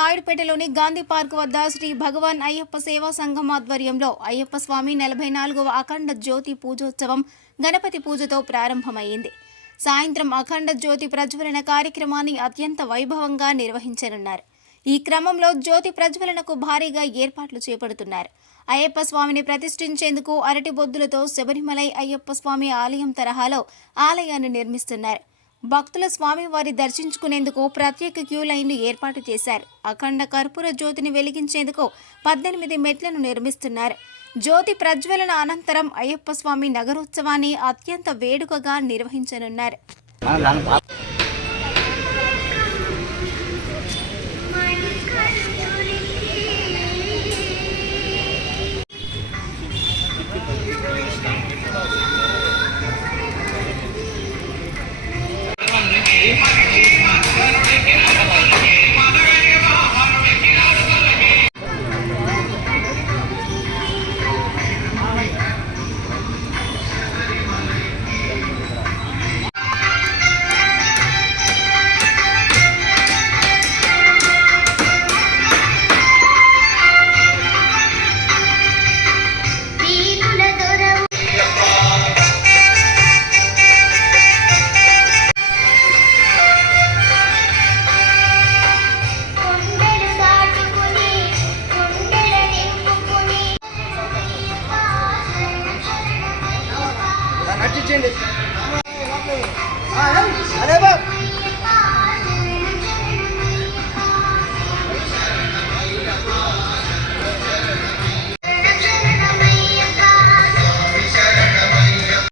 నాయుడుపేటలోని Gandhi park వద్ద శ్రీ భగవాన్ అయ్యప్ప సేవా సంఘం ఆధ్వర్యంలో అయ్యప్ప స్వామి 44వ అఖండ జ్యోతి పూజోత్సవం గణపతి పూజతో ప్రారంభమైంది. సాయంత్రం అఖండ జ్యోతి ప్రజ్వలన కార్యక్రమాన్ని అత్యంత వైభవంగా నిర్వహించనున్నారు. ఈ క్రమంలో జ్యోతి ప్రజ్వలనకు భారీగా ఏర్పాట్లు చేపడుతున్నారు. అయ్యప్ప స్వామిని ప్రతిష్ఠించేందుకు అరటి బొద్దులతో శబరిమలై అయ్యప్ప స్వామి ఆలయం తరహాలో ఆలయాన్ని నిర్మిస్తున్నారు. భక్తుల స్వామివారి దర్శించుకునేందుకు ప్రత్యేక క్యూ లైన్లు ఏర్పాటు చేశారు. అఖండ కర్పూర జ్యోతిని వెలిగించేందుకు 18 మెట్లను నిర్మిస్తున్నారు. జ్యోతి ప్రజ్వలన అనంతరం అయ్యప్ప స్వామి నగరోత్సవాన్ని అత్యంత వేడుకగా నిర్వహించనున్నారు.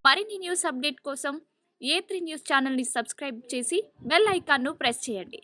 మరిన్ని న్యూస్ అప్డేట్ కోసం A3 న్యూస్ ఛానల్ని సబ్స్క్రైబ్ చేసి బెల్ ఐకాన్ను ప్రెస్ చేయండి.